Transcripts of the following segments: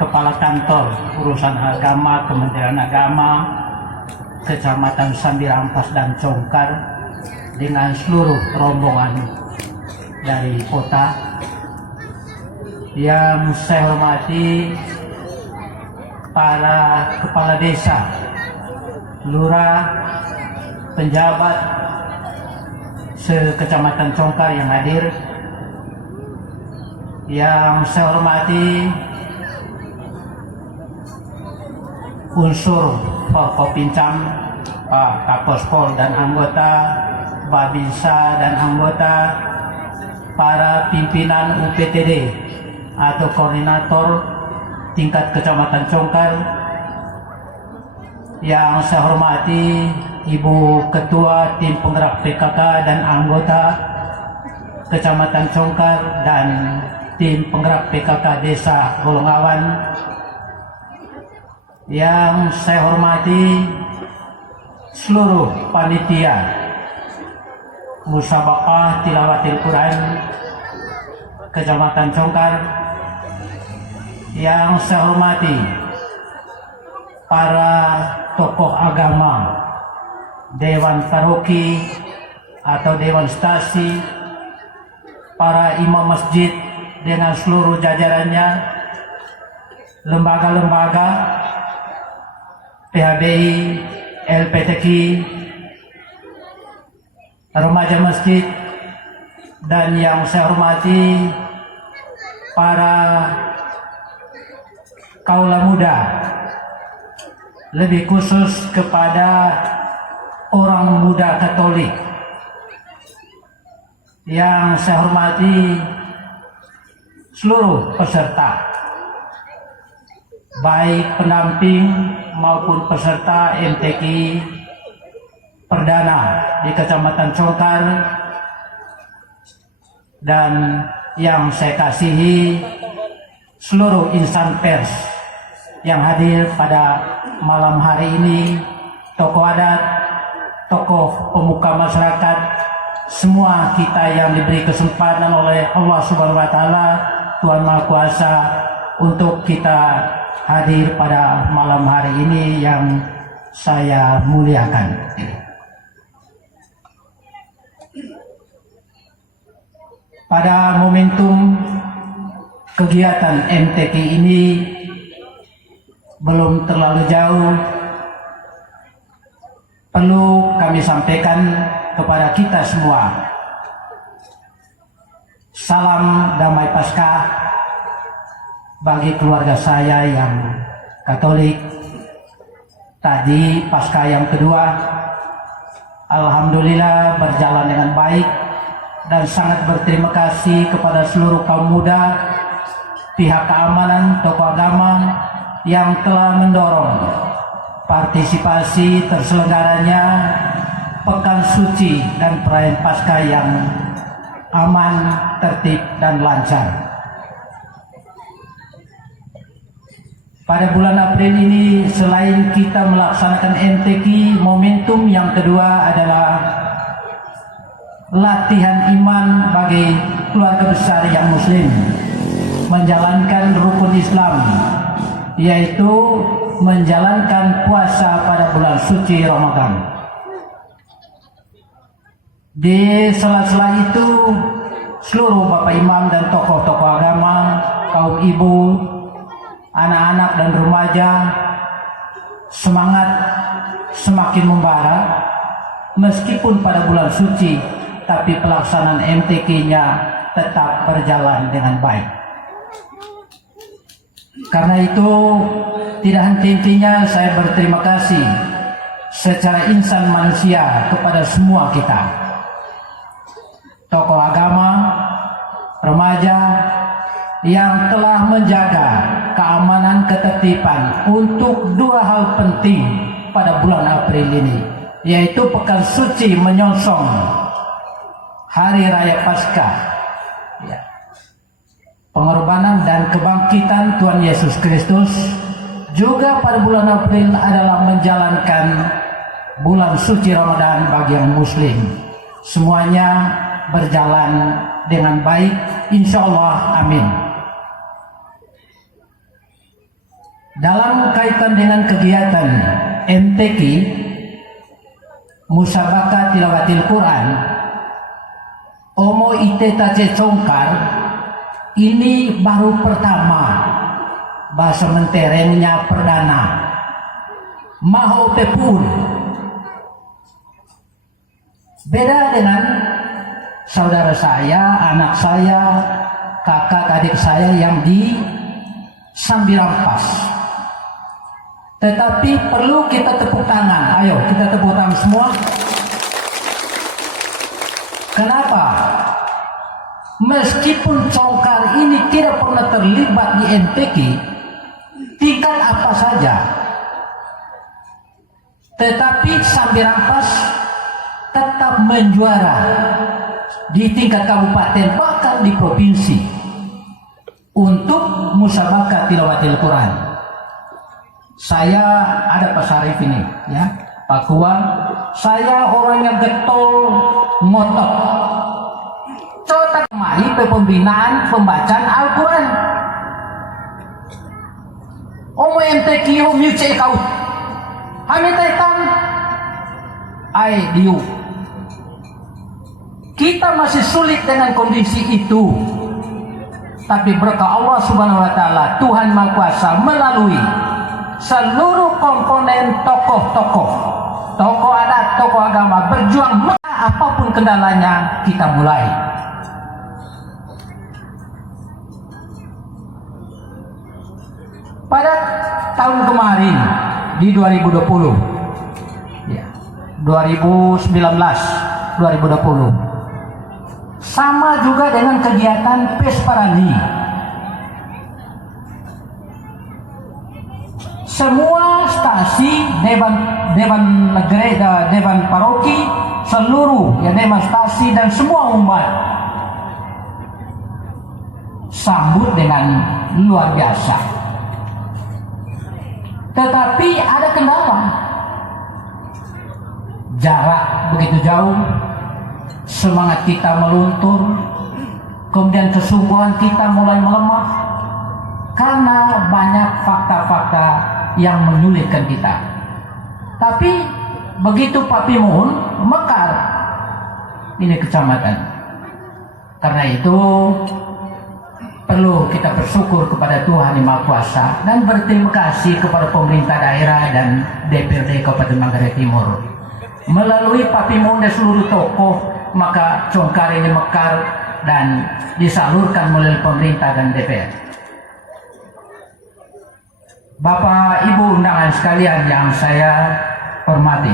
Kepala Kantor Urusan Agama Kementerian Agama Kecamatan Sambil Ampas dan Congkar dengan seluruh rombongan dari kota. Yang saya hormati para kepala desa, lurah, penjabat se-Kecamatan Congkar yang hadir. Yang saya hormati unsur Forkopincam, Pak Kapospol dan anggota, Babinsa dan anggota, para pimpinan UPTD atau koordinator tingkat Kecamatan Congkar. Yang saya hormati Ibu Ketua Tim Penggerak PKK dan anggota Kecamatan Congkar dan Tim Penggerak PKK Desa Golongawan. Yang saya hormati seluruh panitia Musabaqah Tilawatil Quran Kecamatan Congkar. Yang saya hormati para tokoh agama, Dewan Paroki atau Dewan Stasi, para imam masjid dengan seluruh jajarannya, lembaga-lembaga, PHBI, LPTQ, remaja masjid, dan yang saya hormati para kaula muda, lebih khusus kepada orang muda Katolik. Yang saya hormati seluruh peserta, baik pendamping maupun peserta MTQ perdana di Kecamatan Congkar, dan yang saya kasihi seluruh insan pers yang hadir pada malam hari ini, tokoh adat, tokoh pemuka masyarakat, semua kita yang diberi kesempatan oleh Allah Subhanahu wa Ta'ala, Tuhan Maha Kuasa, untuk kita hadir pada malam hari ini yang saya muliakan. Pada momentum kegiatan MTQ ini belum terlalu jauh, perlu kami sampaikan kepada kita semua, salam damai Paskah bagi keluarga saya yang Katolik. Tadi Paskah yang kedua, alhamdulillah berjalan dengan baik, dan sangat berterima kasih kepada seluruh kaum muda, pihak keamanan, tokoh agama yang telah mendorong partisipasi terselenggaranya Pekan Suci dan perayaan Paskah yang aman, tertib, dan lancar. Pada bulan April ini, selain kita melaksanakan MTQ, momentum yang kedua adalah latihan iman bagi keluarga besar yang muslim menjalankan rukun Islam, yaitu menjalankan puasa pada bulan suci Ramadan. Di sela-sela itu, seluruh bapak imam dan tokoh-tokoh agama, kaum ibu, anak-anak dan remaja, semangat semakin membara. Meskipun pada bulan suci, tapi pelaksanaan MTQ-nya tetap berjalan dengan baik. Karena itu, tidak henti-hentinya saya berterima kasih secara insan manusia kepada semua kita, tokoh agama, remaja, yang telah menjaga keamanan ketertiban untuk dua hal penting pada bulan April ini, yaitu Pekan Suci menyongsong Hari Raya Paskah, pengorbanan dan kebangkitan Tuhan Yesus Kristus. Juga pada bulan April adalah menjalankan bulan suci Ramadan bagi yang muslim. Semuanya berjalan dengan baik, insya Allah, amin. dalam kaitan dengan kegiatan MTQ Musabaqah Tilawatil Quran Omo ITTC Congkar ini baru pertama bahasa menterengnya perdana maho pepun beda dengan saudara saya, anak saya, kakak adik saya yang di Sambirampas. Tetapi perlu kita tepuk tangan. Ayo kita tepuk tangan semua. Kenapa? Meskipun Congkar ini tidak pernah terlibat di MTQ tingkat apa saja, tetapi Sambirampas tetap menjuara di tingkat kabupaten bahkan di provinsi untuk musabaqah tilawatil Quran. Saya ada Pak Sarif ini, ya, Pak Kuan. Saya orangnya getol, ngotot. Coba kemari pembinaan pembacaan Al-Quran. Omo MTQ myuce kau. Hamitetan ai diu. Kita masih sulit dengan kondisi itu. Tapi berkah Allah Subhanahu wa taala, Tuhan Maha Kuasa melalui seluruh komponen tokoh-tokoh, tokoh adat, tokoh agama berjuang apapun kendalanya kita mulai. Pada tahun kemarin di 2020, ya, 2019, 2020. Sama juga dengan kegiatan Pesparani. Semua stasi Dewan Negeri, Dewan Paroki, seluruh ya Dewan stasi dan semua umat sambut dengan luar biasa. Tetapi ada kendala. Jarak begitu jauh, semangat kita meluntur, kemudian kesungguhan kita mulai melemah karena banyak fakta-fakta yang menyulitkan kita. Tapi begitu Papi Muhun mekar ini kecamatan. Karena itu perlu kita bersyukur kepada Tuhan Yang Maha Kuasa dan berterima kasih kepada pemerintah daerah dan DPRD Kabupaten Manggarai Timur. Melalui Papi Muhun dan seluruh tokoh, maka Congkar ini mekar dan disalurkan melalui pemerintah dan DPR. Bapak Ibu undangan sekalian yang saya hormati,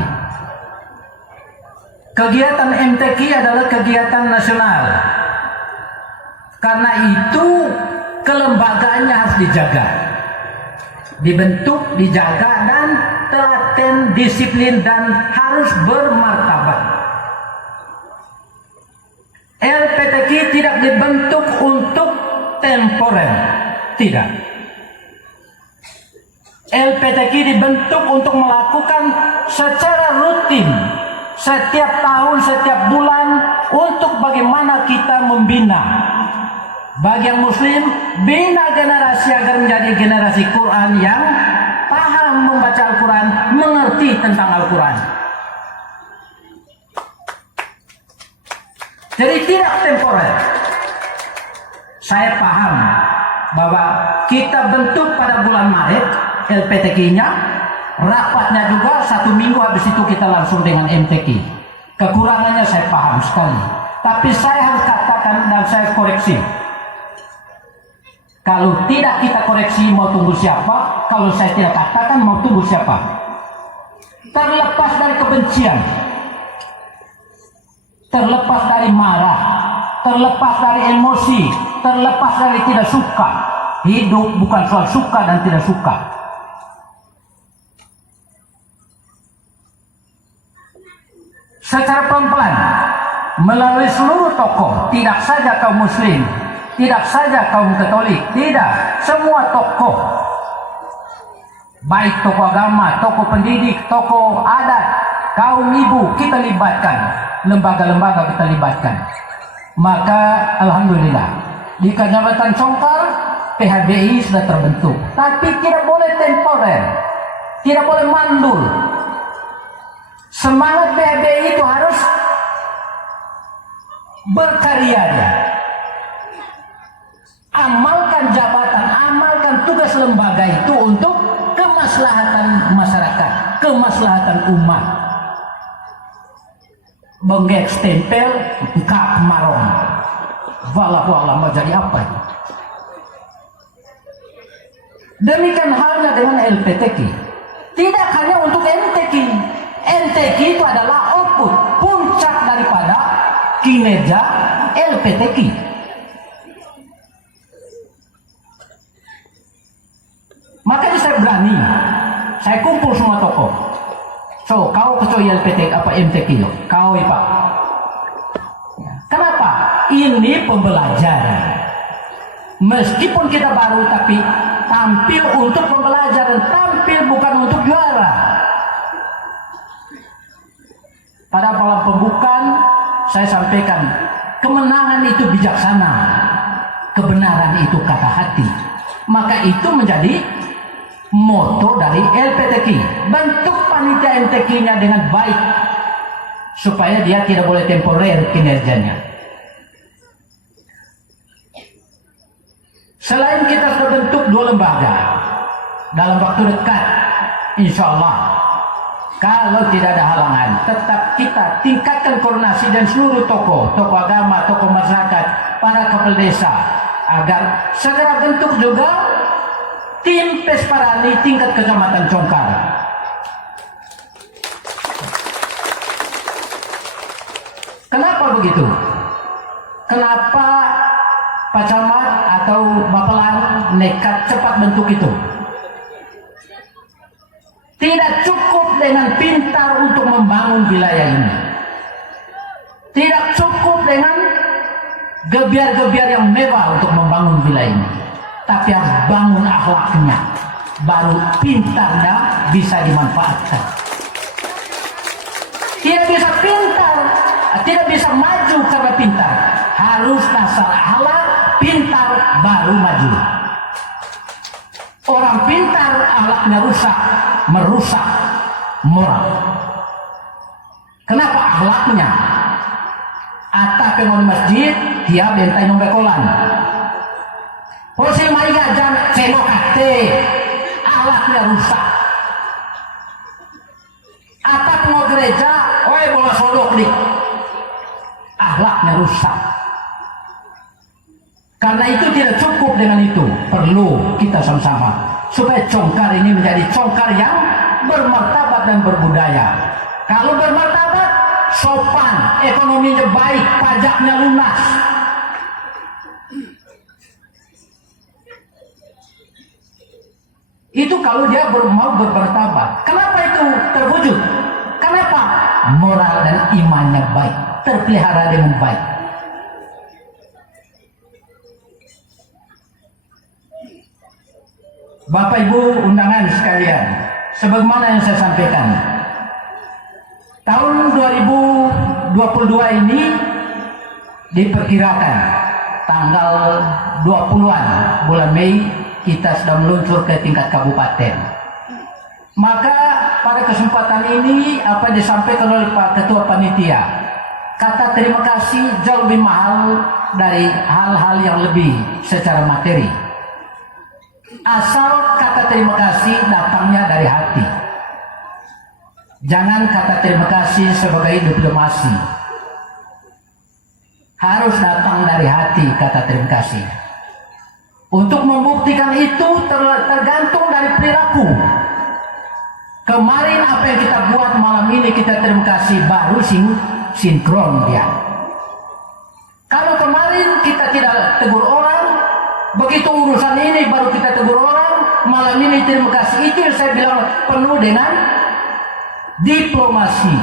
kegiatan MTQ adalah kegiatan nasional. Karena itu kelembagaannya harus dijaga, dibentuk, dijaga dan telaten, disiplin dan harus bermartabat. LPTQ tidak dibentuk untuk temporer, tidak. LPTQ dibentuk untuk melakukan secara rutin setiap tahun, setiap bulan untuk bagaimana kita membina. Bagi yang muslim, bina generasi agar menjadi generasi Quran yang paham membaca Al-Quran, mengerti tentang Al-Quran. Jadi tidak temporer. Saya paham bahwa kita bentuk pada bulan Maret LPTQ-nya, rapatnya juga 1 minggu, habis itu kita langsung dengan MTQ. Kekurangannya saya paham sekali. Tapi saya harus katakan dan saya koreksi. Kalau tidak kita koreksi mau tunggu siapa? Kalau saya tidak katakan mau tunggu siapa? Terlepas dari kebencian, terlepas dari marah, terlepas dari emosi, terlepas dari tidak suka. Hidup bukan soal suka dan tidak suka. Secara pelan-pelan melalui seluruh tokoh, tidak saja kaum muslim, tidak saja kaum Katolik, tidak, semua tokoh, baik tokoh agama, tokoh pendidik, tokoh adat, kaum ibu, kita libatkan, lembaga-lembaga kita libatkan. Maka alhamdulillah di Kecamatan Congkar PHBI sudah terbentuk, tapi tidak boleh temporer, tidak boleh mandul. Semangat PHBI itu harus berkarya dia. Amalkan jabatan, amalkan tugas lembaga itu untuk kemaslahatan masyarakat, kemaslahatan umat. Benggek stempel kak marong, walau alam jadi apa? Demikian halnya dengan LPTQ. Tidak hanya untuk MTQ. MTQ itu adalah output, puncak daripada kinerja LPTQ. Makanya saya berani, saya kumpul semua tokoh. So, kau kecuali LPTQ apa MTQ lo? Kau Pak. Kenapa? Ini pembelajaran. Meskipun kita baru, tapi tampil untuk pembelajaran, tampil bukan untuk juara. Pada malam pembukaan saya sampaikan, kemenangan itu bijaksana, kebenaran itu kata hati. Maka itu menjadi moto dari LPTQ. Bentuk panitia MTQ-nya dengan baik supaya dia tidak boleh temporer kinerjanya. Selain kita sudah bentuk 2 lembaga dalam waktu dekat, insya Allah, kalau tidak ada halangan, tetap kita tingkatkan koordinasi dan seluruh tokoh agama, tokoh masyarakat, para kepala desa, agar segera bentuk juga tim Pesparani tingkat kecamatan Congkar. Kenapa begitu? Kenapa Pak Camat atau Bapelan nekat cepat bentuk itu? Tidak cukup dengan pintar untuk membangun wilayah ini. Tidak cukup dengan gebiar-gebiar yang mewah untuk membangun wilayah ini. Tapi harus bangun akhlaknya, baru pintarnya bisa dimanfaatkan. Tidak bisa pintar, tidak bisa maju karena pintar. Harus dasar akhlak, pintar baru maju. Orang pintar akhlaknya rusak, merusak moral. Kenapa akhlaknya? Ata pengon masjid, dia bentai nombekolan. Posisi mai gajan cenokate, akhlaknya rusak. Ata pengon gereja, oi bola sodok nih, akhlaknya rusak. Karena itu tidak cukup dengan itu, perlu kita sama-sama supaya Congkar ini menjadi Congkar yang bermartabat dan berbudaya. Kalau bermartabat, sopan, ekonominya baik, pajaknya lunas. Itu kalau dia mau bermartabat. Kenapa itu terwujud? Kenapa? Moral dan imannya baik, terpelihara dengan baik. Bapak Ibu undangan sekalian, sebagaimana yang saya sampaikan, tahun 2022 ini diperkirakan tanggal 20-an bulan Mei kita sudah meluncur ke tingkat kabupaten. Maka pada kesempatan ini apa yang disampaikan oleh Pak Ketua Panitia, kata terima kasih jauh lebih mahal dari hal-hal yang lebih secara materi. Asal kata terima kasih datangnya dari hati. Jangan kata terima kasih sebagai diplomasi. Harus datang dari hati kata terima kasih. Untuk membuktikan itu tergantung dari perilaku. Kemarin apa yang kita buat malam ini kita terima kasih baru sinkron dia. Kalau kemarin kita tidak tegur orang, begitu urusan ini baru kita tegur orang, malam ini terima kasih. Itu yang saya bilang penuh dengan diplomasi.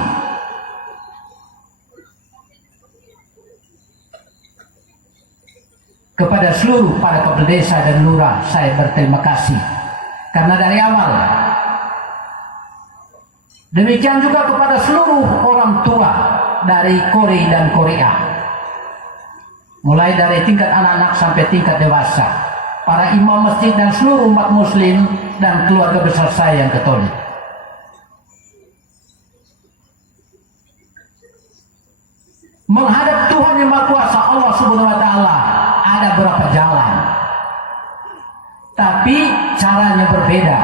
Kepada seluruh para kepala desa dan lurah saya berterima kasih karena dari awal. Demikian juga kepada seluruh orang tua dari Kori dan Korea, mulai dari tingkat anak-anak sampai tingkat dewasa. para imam masjid dan seluruh umat muslim dan keluarga besar saya yang Katolik. Menghadap Tuhan yang Maha Kuasa Allah Subhanahu wa taala ada berapa jalan. Tapi caranya berbeda.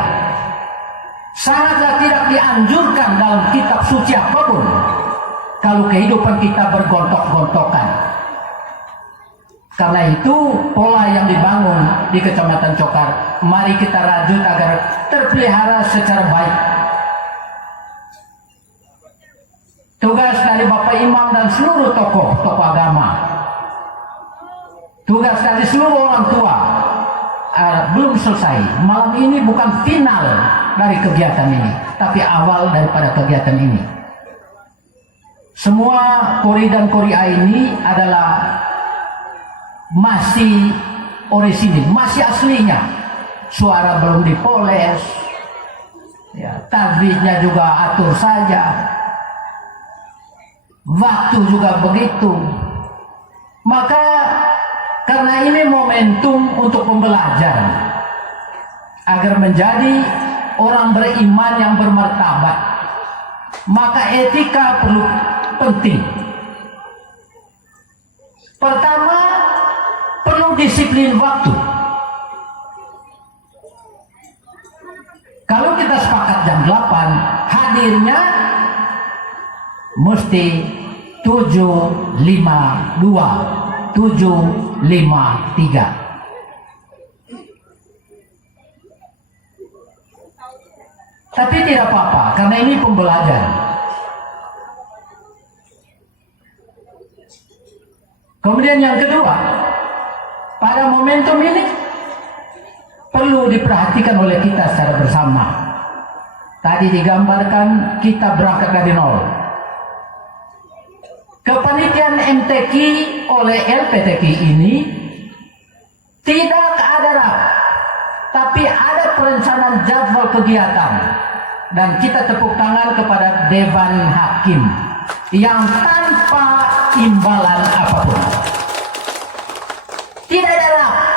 Sangatlah tidak dianjurkan dalam kitab suci apapun kalau kehidupan kita bergontok-gontokan. Karena itu pola yang dibangun di Kecamatan Cokar, mari kita rajut agar terpelihara secara baik. Tugas dari Bapak Imam dan seluruh tokoh agama, tugas dari seluruh orang tua belum selesai. Malam ini bukan final dari kegiatan ini, tapi awal daripada kegiatan ini. Semua kori dan koria ini adalah masih orisinil, masih aslinya. Suara belum dipoles, ya, tajwidnya juga atur saja, waktu juga begitu. Maka karena ini momentum untuk pembelajaran agar menjadi orang beriman yang bermartabat, maka etika perlu penting. Pertama, perlu disiplin waktu. Kalau kita sepakat jam 8, hadirnya mesti 7.52, 7.53. Tapi tidak apa-apa, karena ini pembelajaran. Kemudian yang kedua, pada momentum ini perlu diperhatikan oleh kita secara bersama. Tadi digambarkan kita berangkat dari nol. Kepanitiaan MTQ oleh LPTQ ini tidak ada rapat, tapi ada perencanaan jadwal kegiatan, dan kita tepuk tangan kepada Dewan Hakim yang tanpa imbalan apapun. Tidak ada rapat,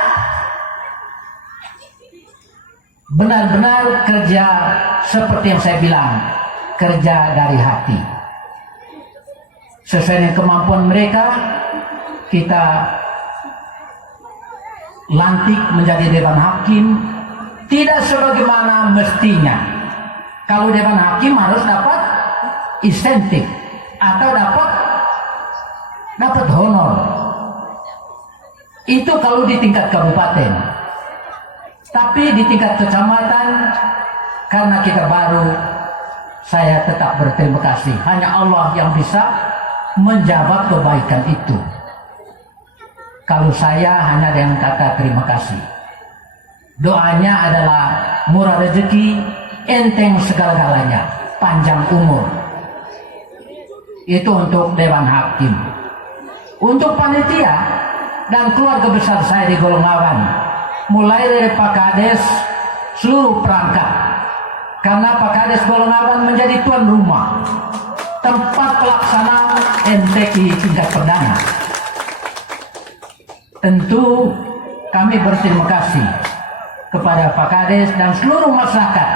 benar-benar kerja seperti yang saya bilang, kerja dari hati. Sesuai dengan kemampuan mereka, kita lantik menjadi Dewan Hakim tidak sebagaimana mestinya. Kalau Dewan Hakim harus dapat insentif atau dapat honor. Itu kalau di tingkat kabupaten. Tapi di tingkat kecamatan, karena kita baru, saya tetap berterima kasih. Hanya Allah yang bisa menjawab kebaikan itu. Kalau saya hanya dengan kata terima kasih. Doanya adalah murah rezeki, enteng segala-galanya, panjang umur. Itu untuk Dewan Hakim. Untuk panitia dan keluarga besar saya di Golongawan, mulai dari Pak Kades, seluruh perangkat. Karena Pak Kades Golongawan menjadi tuan rumah, tempat pelaksanaan MTQ tingkat perdana. Tentu kami berterima kasih kepada Pak Kades dan seluruh masyarakat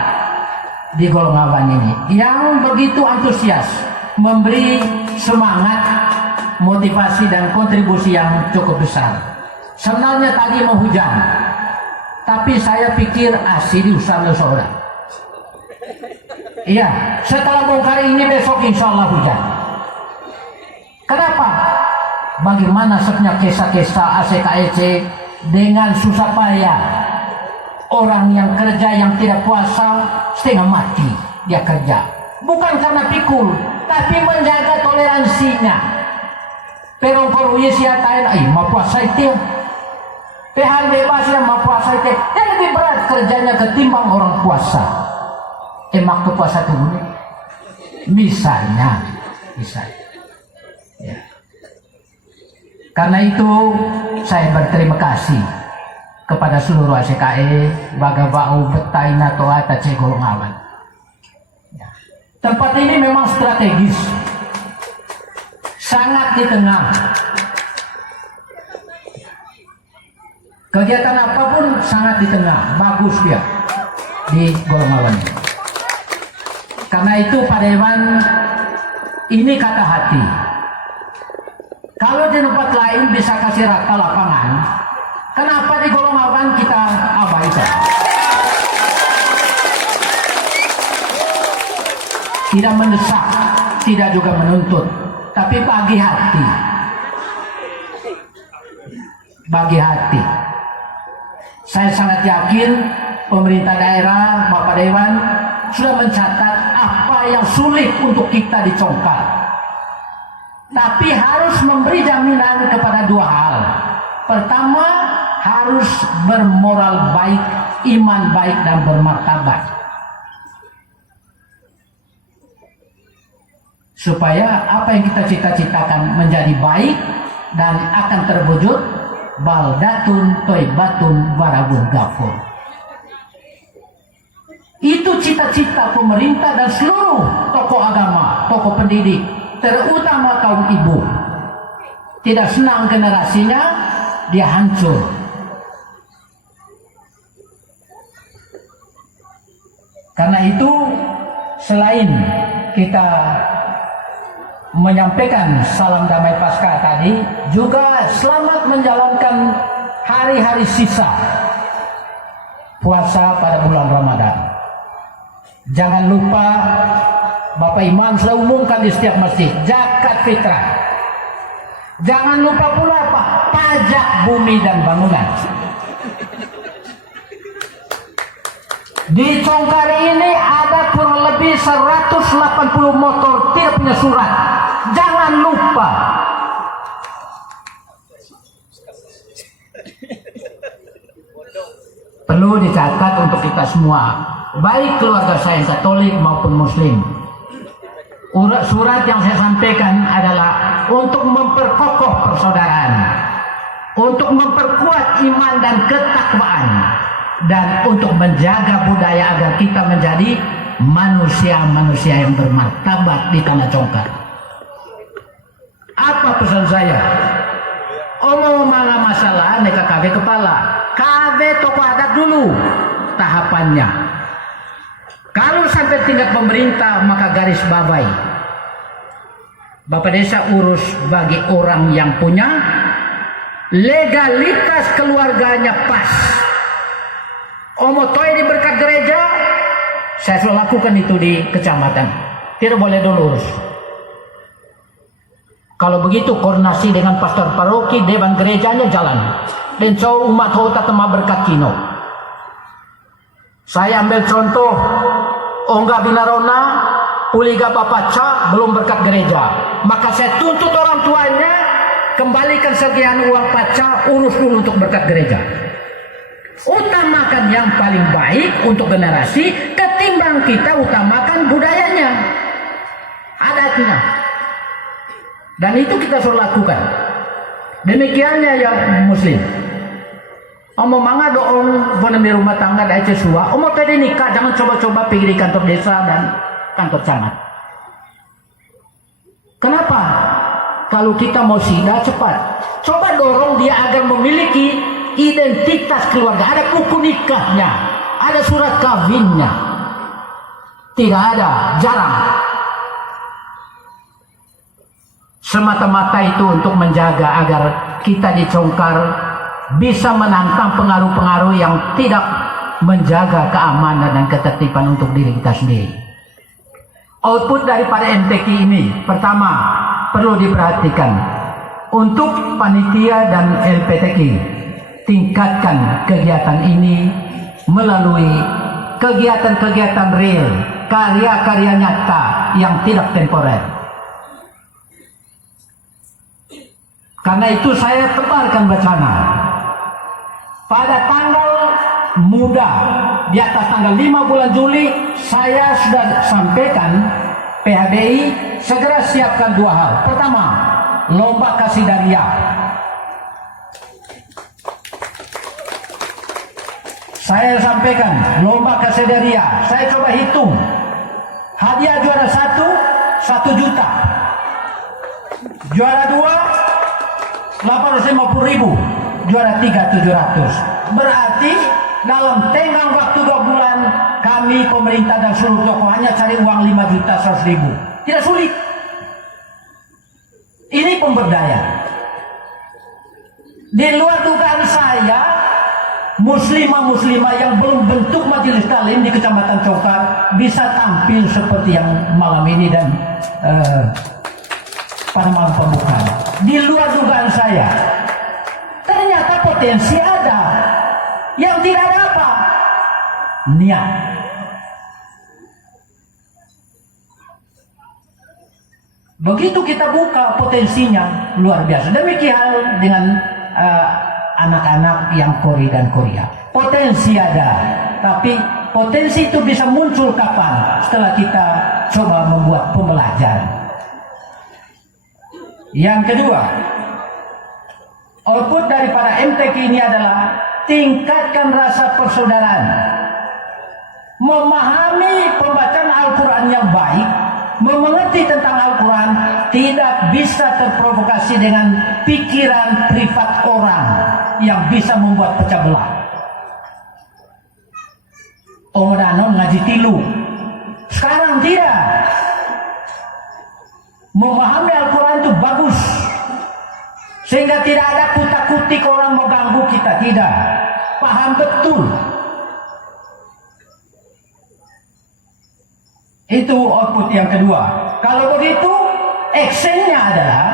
di Golongawan ini yang begitu antusias memberi semangat, motivasi dan kontribusi yang cukup besar. Sebenarnya tadi mau hujan, tapi saya pikir asli usahanya saudara. Iya, setelah bongkar ini besok insya Allah hujan. Kenapa? Bagaimana sebenarnya kisah-kisah ACKEC dengan susah payah. Orang yang kerja yang tidak puasa setengah mati dia kerja. Bukan karena pikul, tapi menjaga toleransinya. Pero koruye siya tayo ay mapuasa itu. Pehal bebas yang mapuasa itu. Yang lebih berat kerjanya ketimbang orang puasa. Waktu puasa dulu nih. Misalnya. Ya. Karena itu saya berterima kasih kepada seluruh ACKE, Bagabau, Betaina, Toa, Tace, Golongawan. Ya. Tempat ini memang strategis, sangat di tengah. Kegiatan apapun sangat di tengah, bagus dia di Golongawan. Karena itu Pak Dewan, ini kata hati. Kalau di tempat lain bisa kasih rata lapangan, kenapa di Golongawan kita abaikan? Tidak mendesak, tidak juga menuntut, tapi bagi hati. Bagi hati. Saya sangat yakin pemerintah daerah, Bapak Dewan sudah mencatat apa yang sulit untuk kita dicongkak. Tapi harus memberi jaminan kepada dua hal. Pertama, harus bermoral baik, iman baik dan bermartabat. Supaya apa yang kita cita-citakan menjadi baik dan akan terwujud. Baldatun toibatun warabun ghafur. Itu cita-cita pemerintah dan seluruh tokoh agama, tokoh pendidik, terutama kaum ibu. Tidak senang generasinya, dia hancur. Karena itu, selain kita menyampaikan salam damai Paskah tadi, juga selamat menjalankan hari-hari sisa puasa pada bulan Ramadan. Jangan lupa, Bapak Imam sudah umumkan di setiap masjid, zakat fitrah. Jangan lupa pula Pak, pajak bumi dan bangunan. Di Congkar ini ada kurang lebih 180 motor tidak punya surat. Jangan lupa. Perlu dicatat untuk kita semua, baik keluarga saya Katolik maupun Muslim. Surat yang saya sampaikan adalah untuk memperkokoh persaudaraan, untuk memperkuat iman dan ketakwaan, dan untuk menjaga budaya agar kita menjadi manusia-manusia yang bermartabat di tanah Congkar. Apa pesan saya? Omong-omong masalah neka KB kepala, KB tokoh adat dulu tahapannya. Kalau sampai tingkat pemerintah maka garis bawahi. Bapak Desa urus bagi orang yang punya legalitas keluarganya pas. Omotoy di berkat gereja, saya selalu lakukan itu di kecamatan. Tidak boleh dulu urus. Kalau begitu koordinasi dengan pastor paroki, dewan gerejanya jalan. Dan so umat hota tema berkat kino. Saya ambil contoh, Ongga Binarona, Uliga Papaca belum berkat gereja. Maka saya tuntut orang tuanya, kembalikan sekian uang paca, urus dulu untuk berkat gereja. Utamakan yang paling baik untuk generasi, ketimbang kita utamakan budayanya, adatnya. Dan itu kita suruh lakukan. Demikiannya yang Muslim. Omo manga doong bonem di rumah tangga da sua. Omo tadi nikah, jangan coba-coba pergi di kantor desa dan kantor camat. Kenapa? Kalau kita mau sida cepat, coba dorong dia agar memiliki identitas keluarga. Ada buku nikahnya, ada surat kawinnya. Tidak ada, jarang. Semata-mata itu untuk menjaga agar kita di Congkar bisa menantang pengaruh-pengaruh yang tidak menjaga keamanan dan ketertiban untuk diri kita sendiri. Output daripada MTQ ini, pertama, perlu diperhatikan. Untuk panitia dan LPTQ, tingkatkan kegiatan ini melalui kegiatan-kegiatan real, karya-karya nyata yang tidak temporer. Karena itu saya tebarkan wacana. Pada tanggal muda, di atas tanggal 5 bulan Juli, saya sudah sampaikan PHBI segera siapkan dua hal. Pertama, lomba kasidaria. Saya sampaikan lomba kasidaria. Saya coba hitung. Hadiah juara 1 juta. Juara 2 850.000. juara 3 700. Berarti dalam tenggang waktu 2 bulan kami pemerintah dan seluruh tokoh hanya cari uang 5.100.000. Tidak sulit. Ini pemberdayaan. Di luar dugaan saya, muslimah-muslimah yang belum bentuk majelis taklim di Kecamatan Congkar bisa tampil seperti yang malam ini dan pada malam pembukaan. Di luar dugaan saya, ternyata potensi ada. Yang tidak ada apa? Niat. Begitu kita buka potensinya luar biasa. Demikian dengan anak-anak yang Kori dan Korea. Potensi ada, tapi potensi itu bisa muncul kapan? Setelah kita coba membuat pembelajaran. Yang kedua, output daripada MTQ ini adalah tingkatkan rasa persaudaraan, memahami pembacaan Al-Quran yang baik, mengerti tentang Al-Quran, tidak bisa terprovokasi dengan pikiran privat orang yang bisa membuat pecah belah. Danon ngaji tilu, sekarang tidak. Memahami Al-Quran itu bagus, sehingga tidak ada kutak-kutik orang mengganggu kita, tidak. Paham betul. Itu output yang kedua. Kalau begitu, actionnya adalah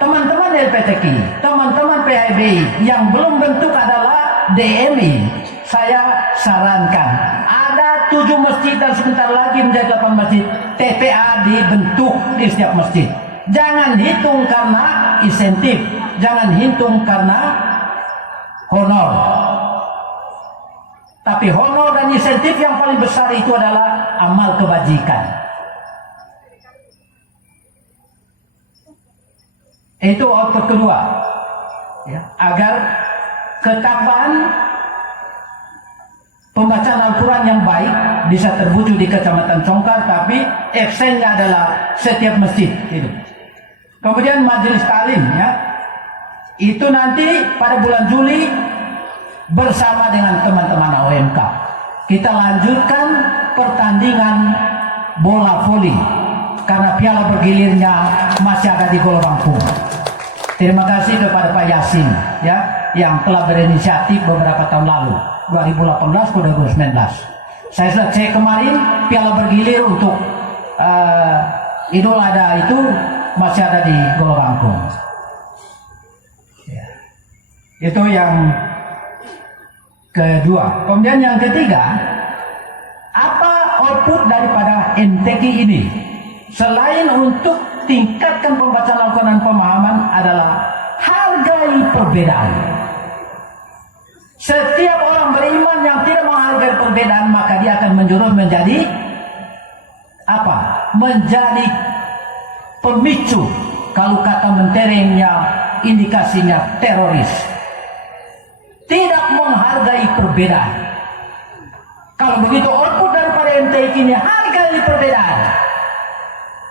teman-teman LPTQ, teman-teman PHBI yang belum bentuk adalah DMI. Saya sarankan, ada 7 masjid dan sebentar lagi menjadi 8 masjid. TPA dibentuk di setiap masjid. Jangan hitung karena insentif, jangan hitung karena honor. Tapi honor dan insentif yang paling besar itu adalah amal kebajikan. Itu output kedua, ya, agar ketakwaan pembacaan Al-Quran yang baik bisa terwujud di Kecamatan Congkar, tapi actionnya adalah setiap masjid. Itu. Kemudian majelis taklim, ya, itu nanti pada bulan Juli bersama dengan teman-teman OMK kita lanjutkan pertandingan bola voli karena piala bergilirnya masih ada di Golobangkung. Terima kasih kepada Pak Yasin, ya, yang telah berinisiatif beberapa tahun lalu, 2018 ke 2019. Saya sudah cek kemarin, piala bergilir untuk Idul Adha itu masih ada di Golobangkung. Ya. Itu yang kedua. Kemudian yang ketiga, apa output daripada MTQ ini? Selain untuk tingkatkan pembacaan Al-Quran dan pemahaman adalah hargai perbedaan. Setiap orang beriman yang tidak menghargai perbedaan, maka dia akan menjurus menjadi apa? Menjadi pemicu. Kalau kata menterengnya, indikasinya teroris. Tidak menghargai perbedaan. Kalau begitu output daripada MTQ ini, hargai perbedaan.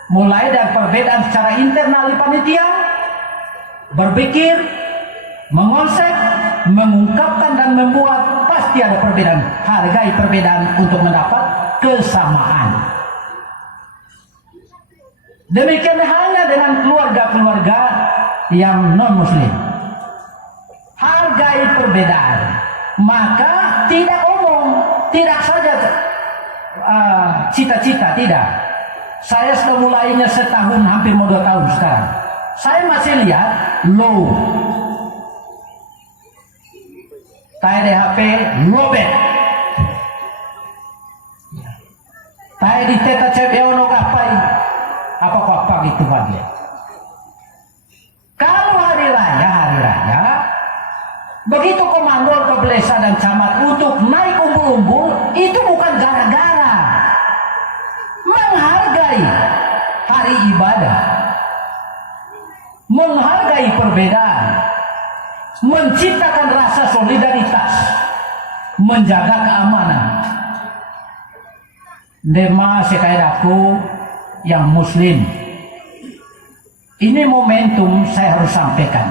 Mulai dari perbedaan secara internal di panitia, berpikir, mengonsep, mengungkapkan dan membuat, pasti ada perbedaan. Hargai perbedaan untuk mendapat kesamaan. Demikian hanya dengan keluarga-keluarga yang non-muslim. Hargai perbedaan, maka tidak omong, tidak saja cita-cita, tidak. Saya sudah mulainya setahun, hampir mau 2 tahun sekarang. Saya masih lihat low. TDHP lobet. Tai di teta cewek ono kapai. Apa gitu kan dia. Kalau hari raya, begitu komando Kebelesa dan camat untuk naik umbul-umbul, itu bukan gara-gara. Menghargai hari ibadah, menghargai perbedaan, menciptakan rasa solidaritas, menjaga keamanan. Dema sekaidaku yang muslim, ini momentum saya harus sampaikan.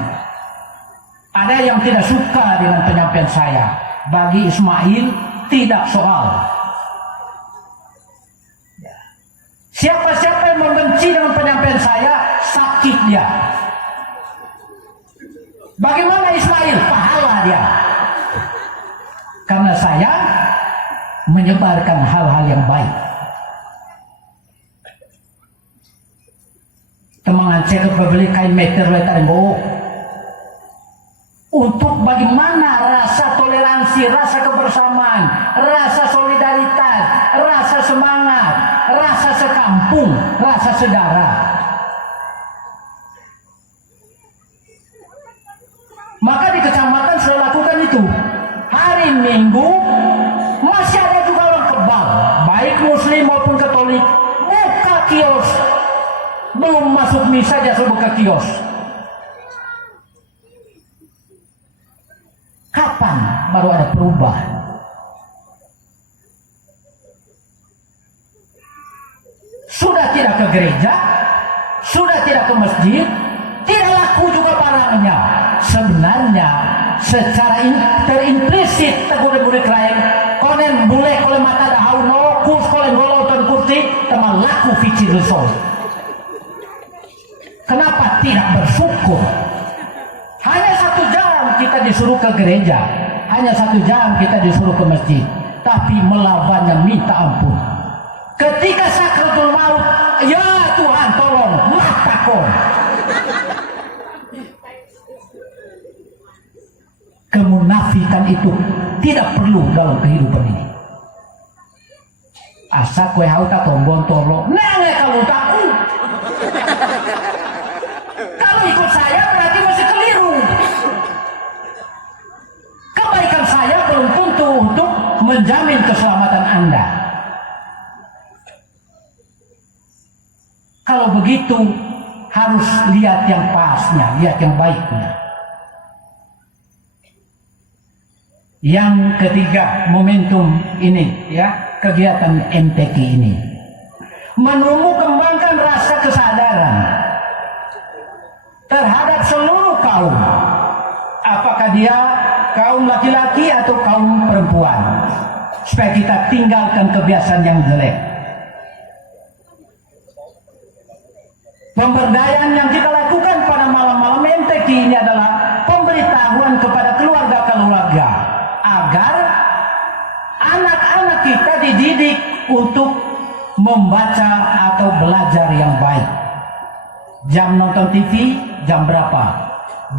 Ada yang tidak suka dengan penyampaian saya. Bagi Ismail tidak soal. Siapa-siapa yang membenci dengan penyampaian saya, sakit dia. Bagaimana Ismail? Pahala dia. Karena saya menyebarkan hal-hal yang baik. Temangan cekap berbeli kain meter letar bohong. Untuk bagaimana rasa toleransi, rasa kebersamaan, rasa solidaritas, rasa semangat, rasa sekampung, rasa saudara. Maka di kecamatan saya lakukan itu. Hari Minggu masih ada juga orang kebal, baik Muslim maupun Katolik, buka kios. Belum masuk misa aja sudah buka kios. Kapan baru ada perubahan? Sudah tidak ke gereja, sudah tidak ke masjid, tidak laku juga barangnya. Sebenarnya secara terimplisit tegur-tegur lain, konen boleh koleh mata dahau no, kus koleh ngoloton kursi, teman laku ficil sol. Kenapa tidak bersyukur? Hanya 1 jam kita disuruh ke gereja, hanya 1 jam kita disuruh ke masjid, tapi melawannya minta ampun. Ketika sakratul maut, ya Tuhan tolong matakan. Kemunafikan itu tidak perlu dalam kehidupan ini. Asa kue hauta tombon tolong, nenge kalau takut. Kalau ikut saya berarti masih keliru. Kebaikan saya belum tentu untuk menjamin keselamatan Anda. Kalau begitu harus lihat yang pasnya, lihat yang baiknya. Yang ketiga, momentum ini ya, kegiatan MTQ ini menumbuh kembangkan rasa kesadaran terhadap seluruh kaum, apakah dia kaum laki-laki atau kaum perempuan, supaya kita tinggalkan kebiasaan yang jelek. Pemberdayaan yang kita lakukan pada malam-malam MTQ ini adalah pemberitahuan kepada keluarga-keluarga agar anak-anak kita dididik untuk membaca atau belajar yang baik. Jam nonton TV jam berapa?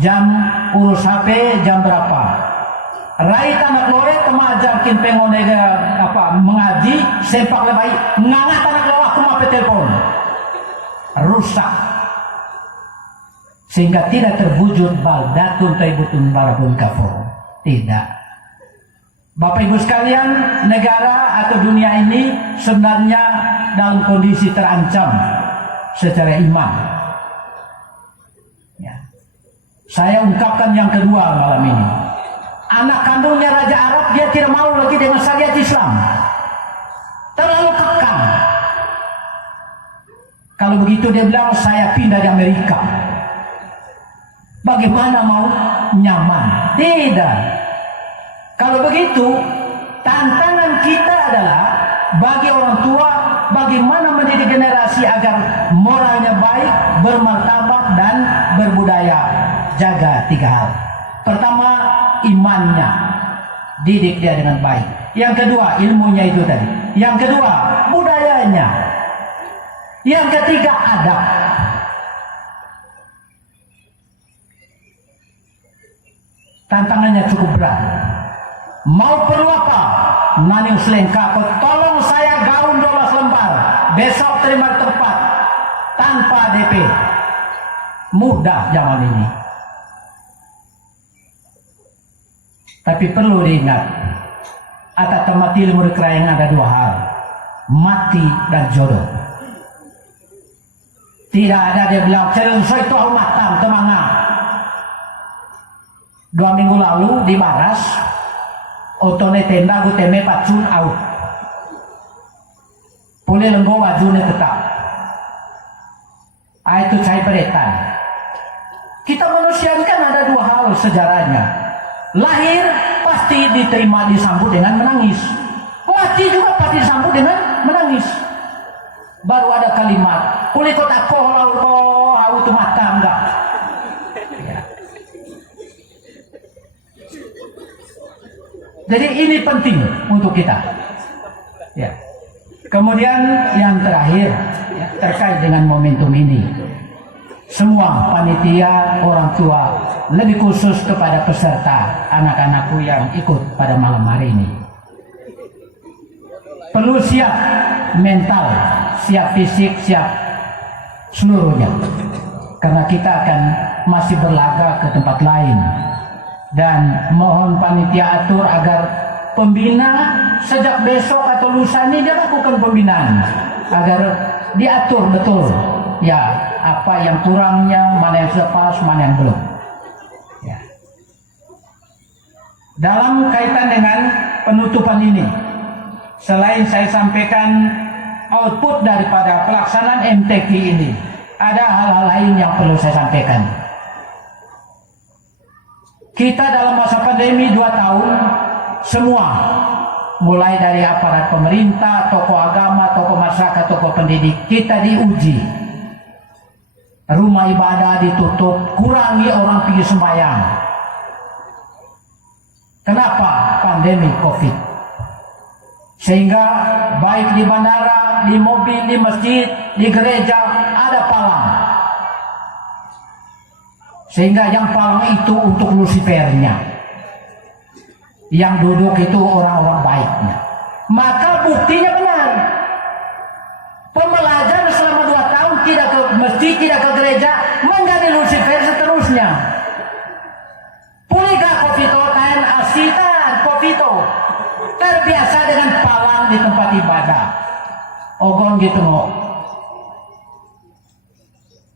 Jam urus HP jam berapa? Rai anak lore temajarkin pengonega apa mengaji sempak lebay ngangat anak lore aku mau telepon. Rusak. Sehingga tidak terwujud baldatun taibutun barakun kafur. Tidak. Bapak Ibu sekalian, negara atau dunia ini sebenarnya dalam kondisi terancam secara iman. Ya. Saya ungkapkan yang kedua malam ini. Anak kandungnya Raja Arab, dia tidak mau lagi dengan syariat Islam. Terlalu kekang. Kalau begitu dia bilang, saya pindah di Amerika. Bagaimana mau nyaman? Tidak. Kalau begitu, tantangan kita adalah bagi orang tua, bagaimana mendidik generasi agar moralnya baik, bermartabat dan berbudaya. Jaga 3 hal. Pertama, imannya, didik dia dengan baik. Yang kedua, ilmunya itu tadi. Yang kedua, budayanya. Yang ketiga, adab. Tantangannya cukup berat. Mau perlu apa? Nani uslengka, tolong saya gaun 12 lembar. Besok terima tempat tanpa DP. Mudah zaman ini. Tapi perlu diingat, atas mati ilmu yang ada 2 hal, mati dan jodoh. Tidak ada dia bilang saya itu matang temanga. 2 minggu lalu di Baras, otone tenda gue teme pacun out. Pulih lenggo wajune tetap. Itu cai peretan. Kita manusia ini kan ada dua hal sejarahnya. Lahir pasti diterima disambut dengan menangis. Mati juga pasti disambut dengan menangis. Baru ada kalimat kulikot aku hau tu mata enggak. Ya. Jadi ini penting untuk kita. Ya. Kemudian yang terakhir ya, terkait dengan momentum ini. Semua panitia, orang tua, lebih khusus kepada peserta anak-anakku yang ikut pada malam hari ini. Perlu siap mental, siap fisik, siap seluruhnya. Karena kita akan masih berlaga ke tempat lain. Dan mohon panitia atur agar pembina sejak besok atau lusa ini dia lakukan pembinaan. Agar diatur betul. Ya, apa yang kurangnya, mana yang sudah pas, mana yang belum. Ya. Dalam kaitan dengan penutupan ini, selain saya sampaikan output daripada pelaksanaan MTQ ini, ada hal-hal lain yang perlu saya sampaikan. Kita dalam masa pandemi 2 tahun, semua, mulai dari aparat pemerintah, tokoh agama, tokoh masyarakat, tokoh pendidik, kita diuji. Rumah ibadah ditutup, kurangi orang pergi sembahyang. Kenapa? Pandemi COVID. Sehingga baik di bandara, di mobil, di masjid, di gereja ada palang. Sehingga yang palang itu untuk Lucifernya. Yang duduk itu orang-orang baiknya. Maka buktinya benar. Pembelajaran selama 2 tahun tidak ke masjid, tidak ke gereja, menjadi Lucifer seterusnya. Puliga Kopito, Tayan Asitan Kopito. Terbiasa dengan palang di tempat ibadah. Ogon gitu no.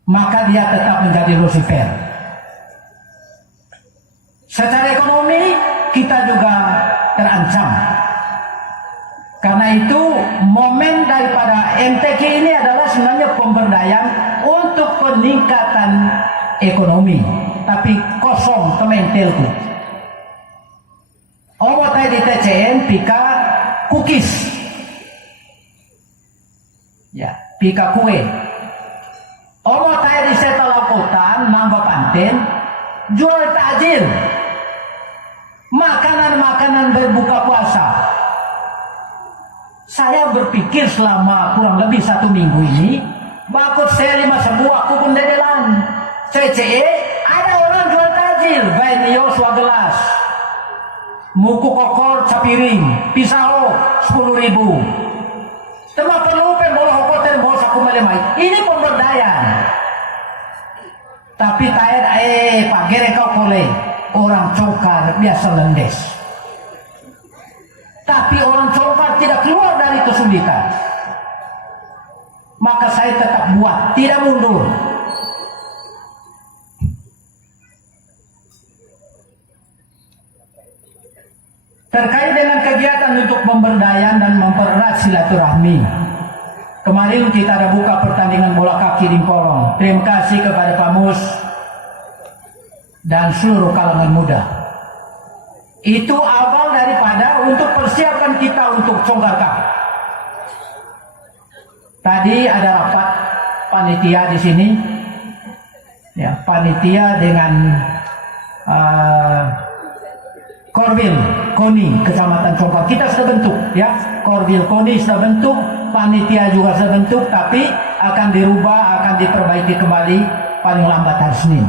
Maka dia tetap menjadi Lucifer. Secara ekonomi kita juga terancam. Karena itu momen daripada MTQ ini adalah sebenarnya pemberdayaan untuk peningkatan ekonomi. Tapi kosong kementelku. Omo tadi di TCN pika cookies. Ya, pika kue. Omo tadi di setelah lautan nambah panten jual takjil. Makanan-makanan berbuka puasa. Saya berpikir selama kurang lebih 1 minggu ini, bakut saya 5 sebuah kupun dedelan. CCE ada orang jual takjil, benio gelas, muku kokor capiring, pisau 10.000. Tema perlu pemboloh hokoten bos aku melemai. Ini pemberdayaan. Tapi tayar pagere kau kole. Orang congkar biasa lendes. Tapi orang congkar tidak keluar dari kesulitan. Maka saya tetap buat, tidak mundur. Terkait dengan kegiatan untuk pemberdayaan dan mempererat silaturahmi. Kemarin kita ada buka pertandingan bola kaki di Kolong. Terima kasih kepada Pak Mus dan seluruh kalangan muda. Itu awal daripada untuk persiapan kita untuk Conggar Cup. Tadi ada rapat panitia di sini, ya, panitia dengan Korwil Koni Kecamatan Conggar. Kita sudah bentuk, ya, Korwil Koni sudah bentuk, panitia juga sudah bentuk, tapi akan dirubah, akan diperbaiki kembali paling lambat hari Senin.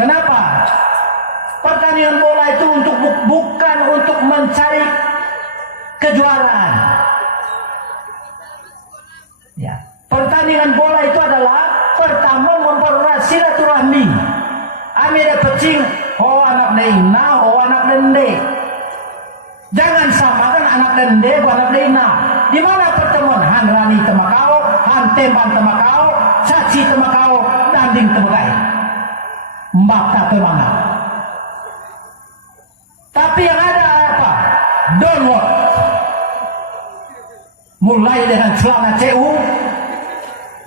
Kenapa? Pertandingan bola itu bukan untuk mencari kejuaraan. Ya. Pertandingan bola itu adalah pertama mempererat silaturahmi. Amida pecing, oh anak deina, oh anak dende. Jangan samakan anak dende, anak deina. Di mana pertemuan Han Rani Temakau, Han Temban Temakau, Caci Temakau, Danding Temegai. Mbak semangat. Tapi yang ada apa? Downward. Mulai dengan celana CU,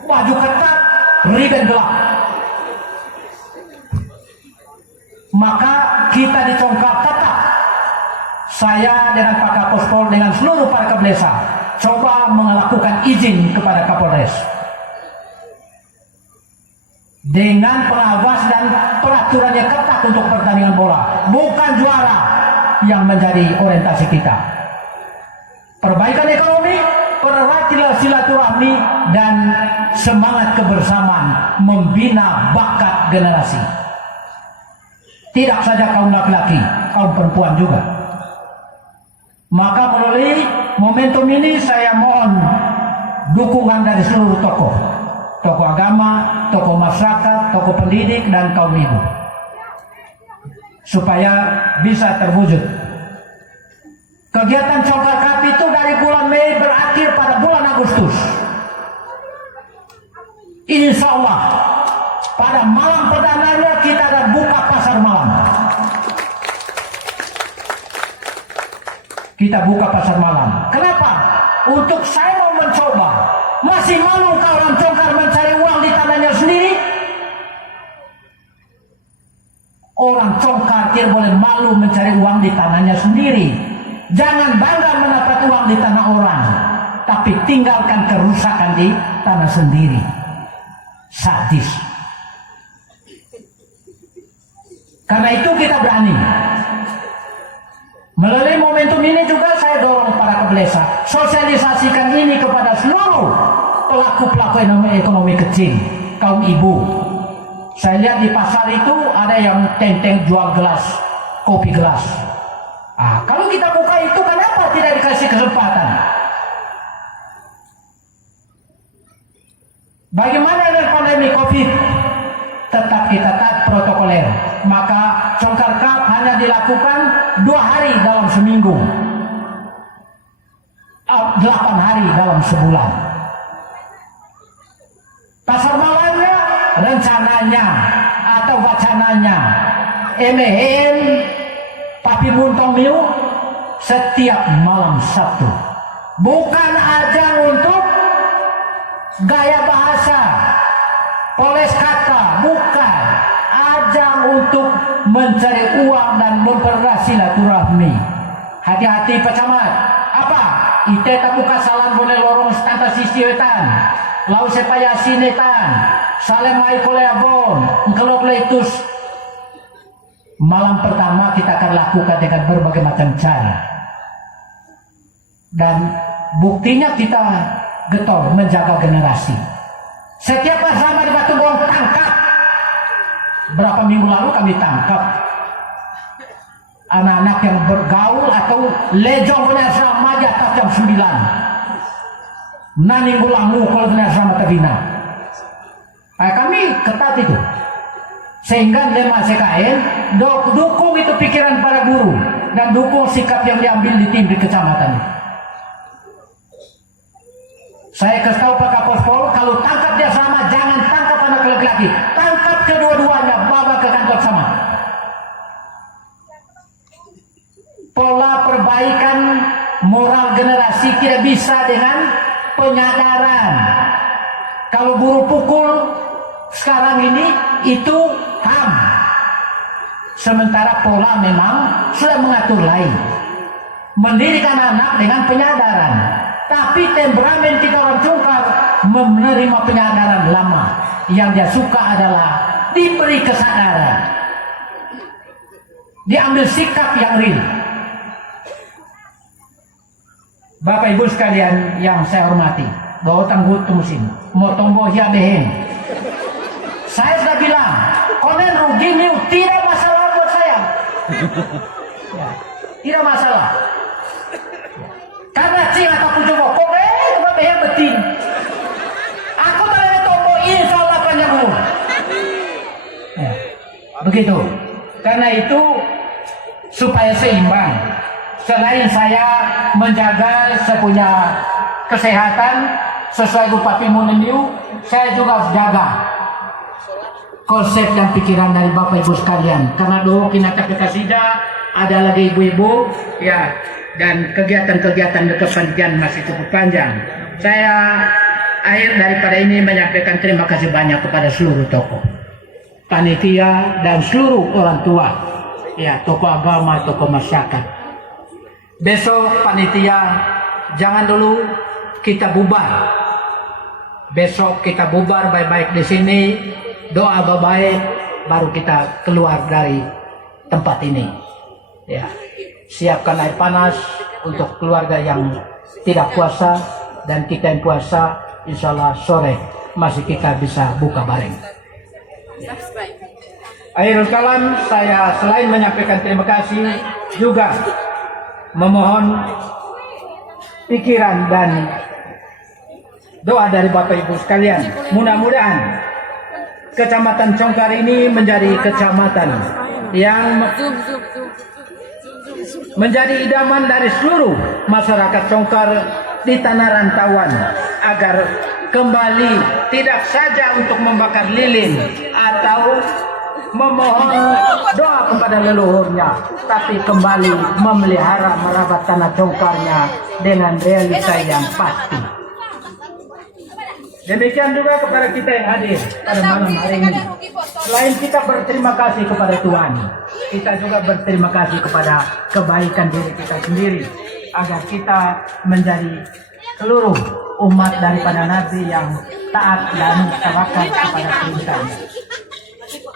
baju ketat, ribbon gelap. maka kita di Congkar tetap, saya dengan Pak Kapospol dengan seluruh para Kabdesa coba melakukan izin kepada Kapolres dengan pengawas dan peraturan yang ketat untuk pertandingan bola, bukan juara yang menjadi orientasi kita. Perbaikan ekonomi, pererat silaturahmi, dan semangat kebersamaan membina bakat generasi. Tidak saja kaum laki-laki, kaum perempuan juga. Maka melalui momentum ini saya mohon dukungan dari seluruh tokoh agama, tokoh masyarakat, tokoh pendidik, dan kaum ibu, supaya bisa terwujud. Kegiatan Congkar Cup itu dari bulan Mei berakhir pada bulan Agustus. Insya Allah pada malam perdananya kita akan buka pasar malam. Kita buka pasar malam. Kenapa? Untuk saya mau mencoba. Masih malu kau orang Congkar mencari uang di tanahnya sendiri? Orang Congkar tidak boleh malu mencari uang di tanahnya sendiri. Jangan bangga mendapat uang di tanah orang, tapi tinggalkan kerusakan di tanah sendiri. Sadis. Karena itu kita berani. Melalui momentum ini juga saya dorong para Kabdesa, sosialisasikan ini kepada seluruh pelaku-pelaku ekonomi kecil, kaum ibu. Saya lihat di pasar itu ada yang tenteng jual gelas, kopi gelas. Kalau kita buka itu, kenapa tidak dikasih kesempatan? Bagaimana dengan pandemi COVID? Tetap kita taat protokoler. Maka Congkar Cup hanya dilakukan 2 hari dalam seminggu, 8 hari dalam sebulan. Pasar malamnya rencananya atau wacananya MHM Papi Muntong Miu setiap malam Sabtu. Bukan ajang untuk gaya bahasa, poles kata, bukan. Ajang untuk mencari uang dan mempererat silaturahmi. Hati-hati Pak Camat. Apa? Ite tak buka salam boleh lorong stanta sisietan. Lau sepaya sinetan. Salem mai koleabon. Engkelok leitus. Malam pertama kita akan lakukan dengan berbagai macam cara. Dan buktinya kita getol menjaga generasi. Setiap asrama di Batu Bong tangkap. Berapa minggu lalu kami tangkap anak-anak yang bergaul atau lejong kena asrama di atas jam 9. Naning bulangu kalau kena asrama terbina. Kami ketat itu. Sehingga lema CKN dukung itu pikiran para guru dan dukung sikap yang diambil di tim di kecamatan. Saya kasih tahu Pak Kapospol, kalau tangkap dia sama, jangan tangkap anak laki-laki, tangkap kedua-duanya, bawa ke kantor sama. Pola perbaikan moral generasi tidak bisa dengan penyadaran. Kalau guru pukul sekarang ini itu HAM. Sementara pola memang sudah mengatur lain. Mendidik anak-anak dengan penyadaran. Tapi temperamen kita orang Congkar menerima penyadaran lama. Yang dia suka adalah diberi kesadaran. Diambil sikap yang real. Bapak Ibu sekalian yang saya hormati, bahwa tanggut musim, motong bohya dehen. Saya sudah bilang, konen rugi niu tidak masalah buat saya. Ya, tidak masalah. Karena cing atau coba konen bapak yang betin. Aku tak tombol insya Allah panjang umur. Ya, begitu. Karena itu supaya seimbang. Selain saya menjaga saya punya kesehatan sesuai Bupati Muneniu, saya juga harus jaga konsep dan pikiran dari Bapak Ibu sekalian. Karena dulu Kinata Kasida ada lagi ibu-ibu ya, dan kegiatan-kegiatan kepanitiaan masih cukup panjang. Saya akhir daripada ini menyampaikan terima kasih banyak kepada seluruh tokoh. panitia, dan seluruh orang tua, ya, tokoh agama, tokoh masyarakat. Besok panitia jangan dulu kita bubar. Besok kita bubar baik-baik di sini, doa baik-baik, baru kita keluar dari tempat ini. Ya, siapkan air panas untuk keluarga yang tidak puasa, dan kita yang puasa, insya Allah sore masih kita bisa buka bareng. Akhirul kalam, saya selain menyampaikan terima kasih, juga memohon pikiran dan doa dari Bapak Ibu sekalian. Mudah-mudahan Kecamatan Congkar ini menjadi kecamatan yang menjadi idaman dari seluruh masyarakat Congkar di tanah rantauan, agar kembali tidak saja untuk membakar lilin atau memohon doa kepada leluhurnya, tapi kembali memelihara merawat tanah Congkarnya dengan realita yang pasti. Demikian juga kepada kita yang hadir pada malam hari ini. Selain kita berterima kasih kepada Tuhan, kita juga berterima kasih kepada kebaikan diri kita sendiri, agar kita menjadi seluruh umat daripada Nabi yang taat dan tawakal kepada perintahnya.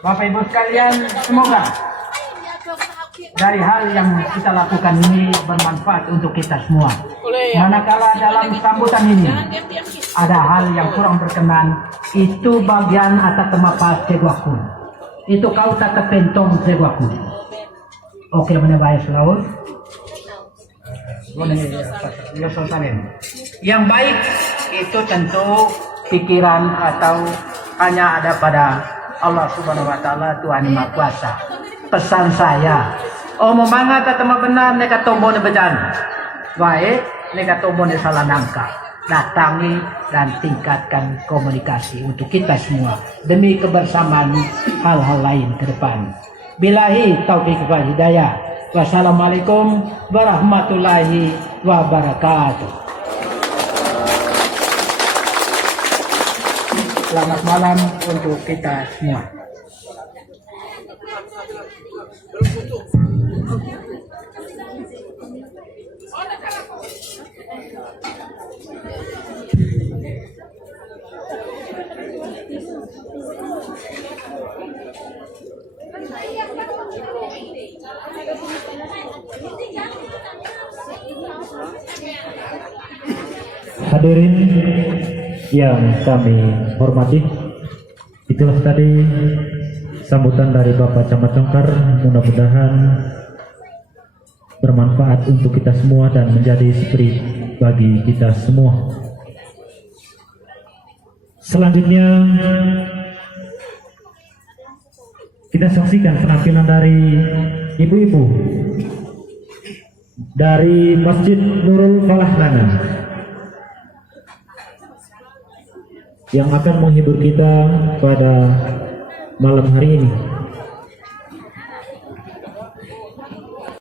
Bapak Ibu sekalian, semoga dari hal yang kita lakukan ini bermanfaat untuk kita semua. Manakala dalam sambutan ini ada hal yang kurang berkenan, itu bagian atas temapas segwaku. Itu kau tak terpentong segwaku. Oke, menebay selaut. Yang baik itu tentu pikiran atau hanya ada pada Allah Subhanahu wa taala, Tuhan Yang Maha Kuasa. Pesan saya, omong tetema benar neka tombo ne bejan. Baik, neka tombo ne salah nangka. Datangi dan tingkatkan komunikasi untuk kita semua demi kebersamaan hal-hal lain ke depan. Billahi taufiq wal hidayah. Wassalamualaikum warahmatullahi wabarakatuh. Selamat malam untuk kita semua. Hadirin yang kami hormati, itulah tadi sambutan dari Bapak Camat Congkar. Mudah-mudahan bermanfaat untuk kita semua dan menjadi spirit bagi kita semua. Selanjutnya kita saksikan penampilan dari ibu-ibu dari Masjid Nurul Falah Nangan yang akan menghibur kita pada malam hari ini.